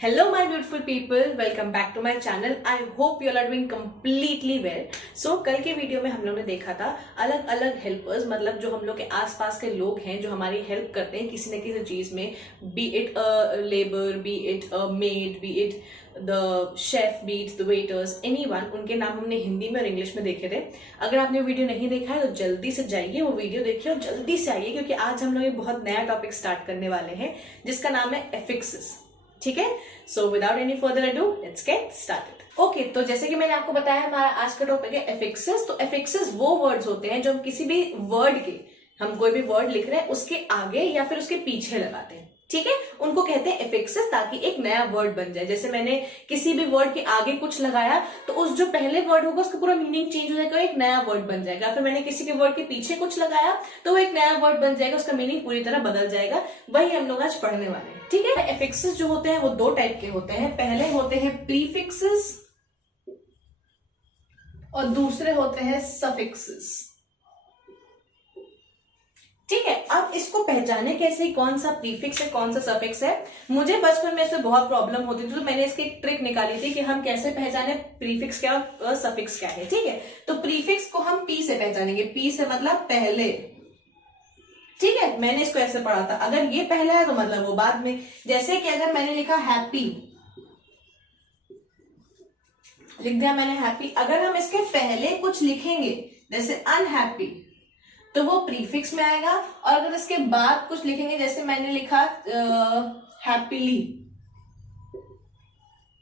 Hello my beautiful people, welcome back to my channel. I hope you all are doing completely well. So कल के video में हम लोग ने देखा था अलग अलग हेल्पर्स, मतलब जो हम लोग के आसपास के लोग हैं जो हमारी हेल्प करते हैं किसी न किसी चीज में, B it labour, B it made, B it the chef, B it the waiters, anyone. उनके नाम हमने हिंदी में और इंग्लिश में देखे थे। अगर आपने वीडियो नहीं देखा है तो जल्दी से जाइए वो वीडियो देखिए और जल्दी से आइए, क्योंकि आज हम लोग एक बहुत नया टॉपिक स्टार्ट करने वाले हैं जिसका नाम है एफिक्सेस। ठीक है, so without any further ado let's get started. Okay, तो जैसे कि मैंने आपको बताया हमारा आज का टॉपिक है एफिक्सेस। तो एफिक्सेस वो वर्ड्स होते हैं जो हम किसी भी वर्ड के, हम कोई भी वर्ड लिख रहे हैं उसके आगे या फिर उसके पीछे लगाते हैं। ठीक है, उनको कहते हैं एफिक्सेस, ताकि एक नया वर्ड बन जाए। जैसे मैंने किसी भी वर्ड के आगे कुछ लगाया तो उस जो पहले वर्ड होगा उसका पूरा मीनिंग चेंज हो जाएगा, एक नया वर्ड बन जाएगा। फिर मैंने किसी के वर्ड के पीछे कुछ लगाया तो वो एक नया वर्ड बन जाएगा, उसका मीनिंग पूरी तरह बदल जाएगा। वही हम लोग आज पढ़ने वाले हैं। ठीक है, एफिक्सेस जो होते हैं वो दो टाइप के होते हैं। पहले होते हैं प्रीफिक्सेस और दूसरे होते हैं सफिक्सेस। ठीक है, अब इसको पहचाने कैसे, कौन सा प्रीफिक्स है कौन सा सफिक्स है। मुझे बचपन में इसमें बहुत प्रॉब्लम होती थी, तो मैंने इसकी एक ट्रिक निकाली थी कि हम कैसे पहचाने प्रीफिक्स क्या और सफिक्स क्या है। ठीक है, तो प्रीफिक्स को हम पी से पहचानेंगे। पी से मतलब पहले। ठीक है, मैंने इसको ऐसे पढ़ा था, अगर ये पहला है तो मतलब वो बाद में। जैसे कि अगर मैंने लिखा हैप्पी, लिख दिया मैंने हैप्पी, अगर हम इसके पहले कुछ लिखेंगे जैसे अनहैप्पी तो वो प्रीफिक्स में आएगा, और अगर इसके बाद कुछ लिखेंगे जैसे मैंने लिखा हैप्पीली,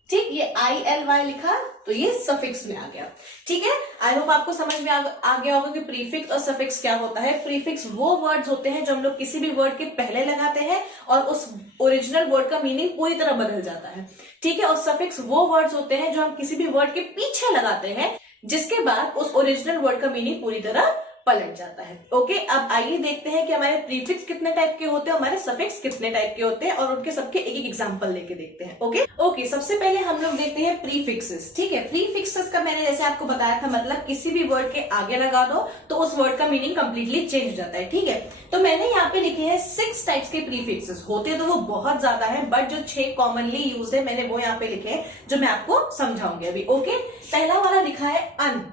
ठीक, ये ILY लिखा तो ये सफिक्स में आ गया। ठीक है, आई होप आपको समझ में आ गया होगा कि प्रीफिक्स और सफिक्स क्या होता है। प्रीफिक्स वो वर्ड्स होते हैं जो हम लोग किसी भी वर्ड के पहले लगाते हैं और उस ओरिजिनल वर्ड का मीनिंग पूरी तरह बदल जाता है। ठीक है, और सफिक्स वो वर्ड्स होते हैं जो हम किसी भी वर्ड के पीछे लगाते हैं जिसके बाद उस ओरिजिनल वर्ड का मीनिंग पूरी तरह पलट जाता है। ओके, अब आइए देखते हैं कि हमारे प्रीफिक्स कितने टाइप के होते हैं, हमारे सफिक्स कितने टाइप के होते हैं, और उनके सबके एक एक एग्जांपल लेके देखते हैं। ओके, सबसे पहले हम लोग देखते हैं प्रीफिक्सेस। ठीक है, प्रीफिक्सेस का मैंने जैसे आपको बताया था, मतलब किसी भी वर्ड के आगे लगा दो तो उस वर्ड का मीनिंग कंप्लीटली चेंज हो जाता है। ठीक है, तो मैंने यहाँ पे लिखे हैं 6 टाइप्स के प्रीफिक्सेस। होते तो वो बहुत ज्यादा है, बट जो 6 कॉमनली यूज है मैंने वो यहाँ पे लिखे हैं जो मैं आपको समझाऊंगी अभी। ओके, पहला वाला लिखा है अन।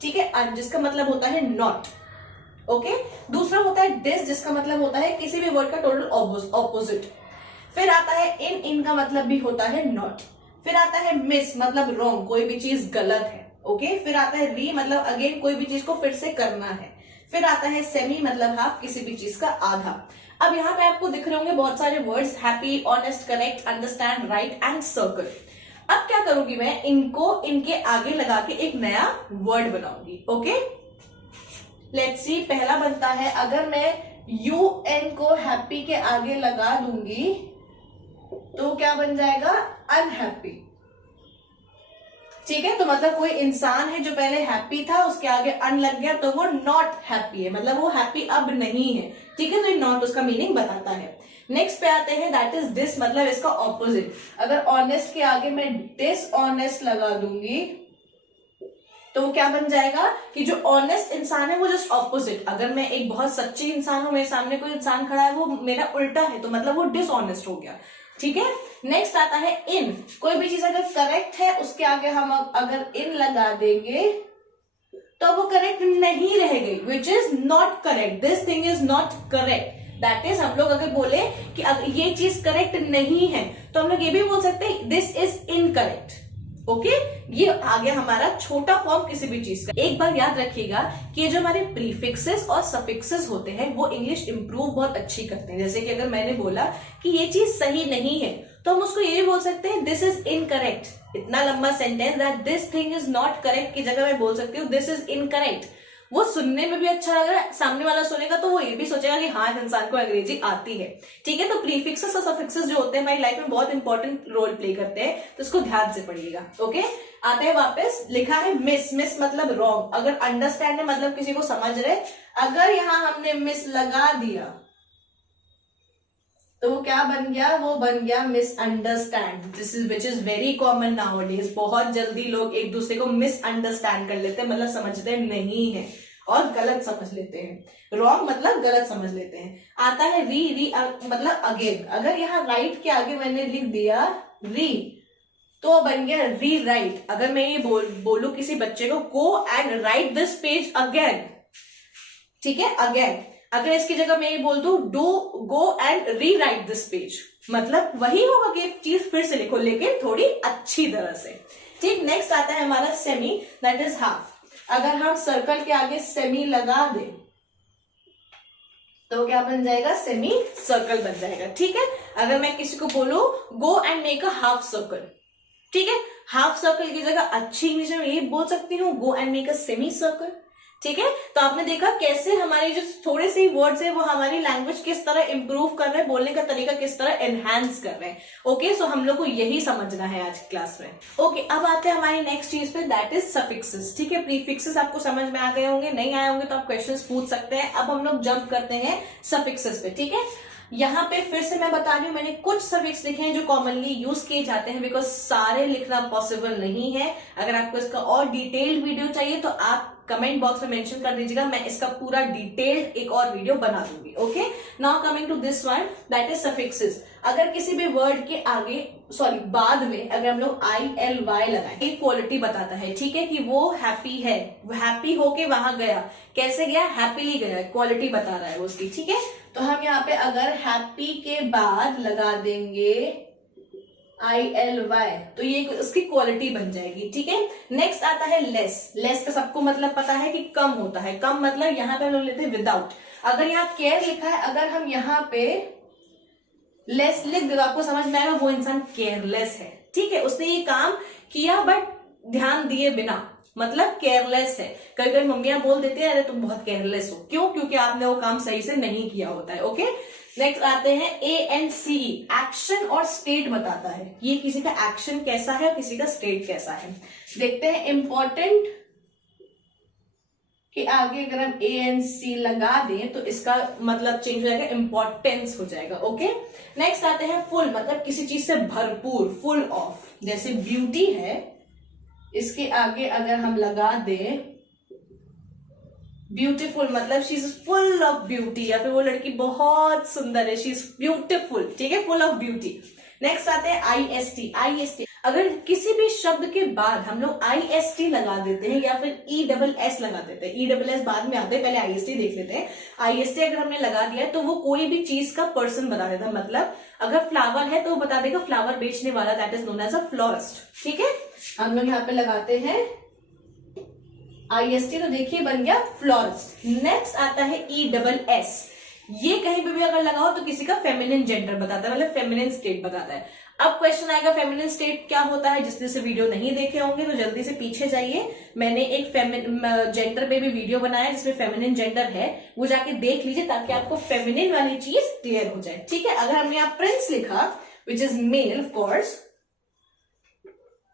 ठीक है, अन जिसका मतलब होता है नॉट। ओके, दूसरा होता है डिस जिसका मतलब होता है किसी भी वर्ड का टोटल ऑपोजिट। फिर आता है इन का मतलब भी होता है नॉट। फिर आता है मिस मतलब रॉन्ग, कोई भी चीज गलत है। ओके, फिर आता है री मतलब अगेन कोई भी चीज को फिर से करना है। फिर आता है सेमी मतलब हाफ, किसी भी चीज का आधा। अब यहाँ पे आपको दिख रहे होंगे बहुत सारे words, happy, honest, correct, understand, right and circle. अब क्या करूंगी मैं, इनको इनके आगे लगा के एक नया वर्ड बनाऊंगी। ओके, लेट्स सी, पहला बनता है, अगर मैं UN को हैप्पी के आगे लगा दूंगी तो क्या बन जाएगा, अनहैप्पी। ठीक है, तो मतलब कोई इंसान है जो पहले हैप्पी था, उसके आगे अन लग गया तो वो नॉट हैप्पी है, मतलब वो हैप्पी अब नहीं है। ठीक है, तो ये नॉट उसका मीनिंग बताता है। नेक्स्ट पे आते हैं, दैट इज डिस, मतलब इसका ऑपोजिट। अगर ऑनेस्ट के आगे मैं डिसऑनेस्ट लगा दूंगी तो वो क्या बन जाएगा कि जो ऑनेस्ट इंसान है वो जस्ट ऑपोजिट। अगर मैं एक बहुत सच्ची इंसान हूं, मेरे सामने कोई इंसान खड़ा है वो मेरा उल्टा है, तो मतलब वो डिसऑनेस्ट हो गया। ठीक है, नेक्स्ट आता है इन। कोई भी चीज अगर करेक्ट है उसके आगे हम अगर इन लगा देंगे तो वो करेक्ट नहीं रह गई, which is not correct, this thing is not correct. That is, हम लोग अगर बोले कि अगर ये चीज करेक्ट नहीं है तो हम लोग ये भी बोल सकते हैं दिस इज इनकरेक्ट। ओके, ये आ गया हमारा छोटा फॉर्म किसी भी चीज का। एक बार याद रखिएगा कि ये जो हमारे प्रीफिक्सेस और सफिक्सेस होते हैं वो इंग्लिश इंप्रूव बहुत अच्छी करते हैं। जैसे कि अगर मैंने बोला कि ये चीज सही नहीं है तो हम उसको ये भी बोल सकते हैं दिस इज इनकरेक्ट। इतना लंबा sentence that this thing is not correct की जगह मैं बोल सकती हूँ दिस इज इनकरेक्ट। वो सुनने में भी अच्छा लग रहा है, सामने वाला सुनेगा तो वो ये भी सोचेगा कि हाँ, इस इंसान को अंग्रेजी आती है। ठीक है, तो प्रीफिक्सेस और सफिक्सेस जो होते हैं हमारी लाइफ में बहुत इंपॉर्टेंट रोल प्ले करते हैं, तो इसको ध्यान से पढ़िएगा। ओके, आते हैं वापस, लिखा है मिस। मिस मतलब रॉन्ग। अगर अंडरस्टैंड है मतलब किसी को समझ रहे, अगर यहां हमने मिस लगा दिया तो वो क्या बन गया, वो बन गया misunderstand. This is which is very common nowadays. बहुत जल्दी लोग एक दूसरे को मिसअंडरस्टैंड कर लेते हैं, मतलब समझते नहीं है और गलत समझ लेते हैं। रॉन्ग मतलब गलत समझ लेते हैं। आता है री मतलब अगेन। अगर यहाँ राइट के आगे मैंने लिख दिया री, तो बन गया री राइट। अगर मैं ये बोलूं किसी बच्चे को go and right this page again, ठीक है, अगेन, अगर इसकी जगह मैं ये बोल दूं do go and re right this page, मतलब वही होगा कि चीज फिर से लिखो लेकिन थोड़ी अच्छी तरह से। ठीक, नेक्स्ट आता है हमारा सेमी, दैट इज हाफ। अगर हम सर्कल के आगे सेमी लगा दें तो क्या बन जाएगा, सेमी सर्कल बन जाएगा। ठीक है, अगर मैं किसी को बोलूं go and make a half circle, ठीक है, हाफ सर्कल की जगह अच्छी इंग्लिश में ये बोल सकती हूँ go and make a semi circle. ठीक है, तो आपने देखा कैसे हमारे जो थोड़े से वर्ड्स है वो हमारी लैंग्वेज किस तरह इंप्रूव कर रहे हैं, बोलने का तरीका किस तरह एनहांस कर रहे हैं। ओके, सो हम लोग को यही समझना है आज की क्लास में। ओके, अब आते हैं हमारी नेक्स्ट चीज पे, दैट इज सफिक्सेस। ठीक है, प्रीफिक्सेस आपको समझ में आ गए होंगे, नहीं आए होंगे तो आप क्वेश्चंस पूछ सकते हैं। अब हम लोग जंप करते हैं सफिक्सेस पे। ठीक है, यहाँ पे फिर से मैं बता रही हूँ, मैंने कुछ सफिक्स लिखे हैं जो कॉमनली यूज किए जाते हैं, बिकॉज सारे लिखना पॉसिबल नहीं है। अगर आपको इसका और डिटेल्ड वीडियो चाहिए तो आप कमेंट बॉक्स में मेंशन कर दीजिएगा, मैं इसका पूरा डिटेल्ड एक और वीडियो बना दूंगी। Okay, now coming to this one, that is suffixes. अगर किसी भी वर्ड के आगे बाद में अगर हम लोग ILY लगाएं, एक क्वालिटी बताता है, ठीक है, कि वो हैप्पी है, वो हैप्पी होके वहां गया, कैसे गया, हैप्पीली गया, क्वालिटी बता रहा है वो उसकी। ठीक है, तो हम यहाँ पे अगर हैप्पी के बाद लगा देंगे ILY तो ये उसकी क्वालिटी बन जाएगी। ठीक है, नेक्स्ट आता है लेस। लेस का सबको मतलब पता है कि कम होता है, कम मतलब यहाँ पे हम लोग लेते हैं विदाउट। अगर यहाँ केयर लिखा है, अगर हम यहाँ पे लेस लिख दे तो आपको समझ में आएगा वो इंसान केयरलेस है। ठीक है, उसने ये काम किया बट ध्यान दिए बिना, मतलब केयरलेस है। कई कई मम्मियां बोल देती है अरे तुम बहुत केयरलेस हो, क्यों, क्योंकि आपने वो काम सही से नहीं किया होता है। ओके, नेक्स्ट आते हैं ANCE, एक्शन और स्टेट बताता है, ये किसी का एक्शन कैसा है और किसी का स्टेट कैसा है। देखते हैं, इंपॉर्टेंट के आगे अगर हम ANC लगा दें तो इसका मतलब चेंज हो जाएगा, इंपॉर्टेंस हो जाएगा। ओके, नेक्स्ट आते हैं फुल, मतलब किसी चीज से भरपूर, फुल ऑफ। जैसे ब्यूटी है, इसके आगे अगर हम लगा दें ब्यूटीफुल, मतलब she is full of beauty, या फिर वो लड़की बहुत सुंदर है, शी इज ब्यूटीफुल। ठीक है, फुल ऑफ ब्यूटी। नेक्स्ट आते हैं IST। अगर किसी भी शब्द के बाद हम लोग IST लगा देते हैं या फिर ESS लगा देते हैं, ESS बाद में आते हैं, पहले IST देख लेते हैं। IST अगर हमने लगा दिया तो वो कोई भी चीज का पर्सन बता देता है, मतलब अगर फ्लावर है तो वो बता देगा फ्लावर बेचने वाला, that is known as a florist. ठीक है, हम लोग यहाँ पे लगाते हैं IST, तो देखिए बन गया फ्लोरिस्ट। नेक्स्ट आता है ESS, ये कहीं पे भी अगर लगाओ तो किसी का फेमिनिन जेंडर बताता है, मतलब फेमिनिन स्टेट बताता है। अब क्वेश्चन आएगा फेमिनिन स्टेट क्या होता है, जिसने से वीडियो नहीं देखे होंगे तो जल्दी से पीछे जाइए, मैंने एक जेंडर पे भी वीडियो बनाया जिसमें फेमिनिन जेंडर है, वो जाके देख लीजिए ताकि आपको फेमिनिन वाली चीज क्लियर हो जाए। ठीक है, अगर हमने यहाँ प्रिंस लिखा which is male of course,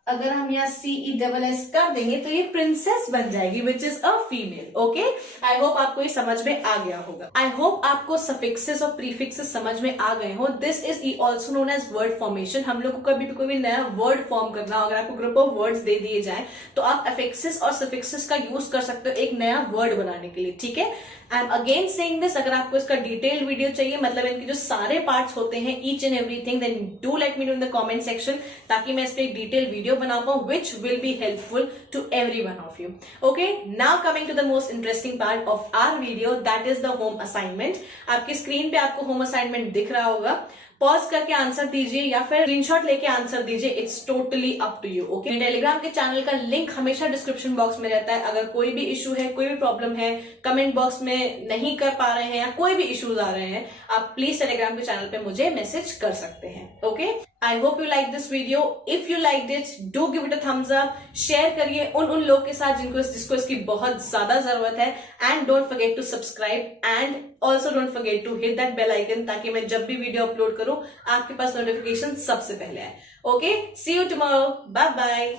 अगर हम यहाँ CESS कर देंगे तो ये प्रिंसेस बन जाएगी which is a female. Okay, I hope आपको ये समझ में आ गया होगा। आई होप आपको सफिक्सेस और प्रीफिक्सेस समझ में आ गए हो। This is also known as word formation. हम लोग को कभी भी कोई भी नया वर्ड फॉर्म करना हो, अगर आपको ग्रुप ऑफ वर्ड्स दे दिए जाए तो आप अफिक्सेस और सफिक्सेस का यूज कर सकते हो एक नया वर्ड बनाने के लिए। ठीक है, I am again saying this, अगर आपको इसका डिटेल वीडियो चाहिए, मतलब इनके जो सारे पार्ट्स होते हैं each and everything, then do let me know in the comment section, ताकि मैं इस पे एक डिटेल वीडियो बना पाऊं which will be helpful to every one of you. Okay, now coming to the most interesting part of our video, that is the home assignment. आपकी screen पे आपको होम असाइनमेंट दिख रहा होगा, पॉज करके answer दीजिए या फिर स्क्रीनशॉट लेके आंसर दीजिए, it's totally up to you. Okay, Telegram के चैनल का लिंक हमेशा डिस्क्रिप्शन बॉक्स में रहता है। अगर कोई भी इशू है, कोई भी प्रॉब्लम है, कमेंट बॉक्स में नहीं कर पा रहे हैं या कोई भी इश्यूज आ रहे हैं, आप प्लीज टेलीग्राम के चैनल पे मुझे मैसेज कर सकते हैं। Okay, I hope you like this video. If you like it, do give it a thumbs up, share करिए उन लोग के साथ जिसको इसकी बहुत ज्यादा जरूरत है, and don't forget to subscribe and also don't forget to hit that bell icon, ताकि मैं जब भी वीडियो अपलोड करूं आपके पास नोटिफिकेशन सबसे पहले आए। Okay, see you tomorrow, bye bye.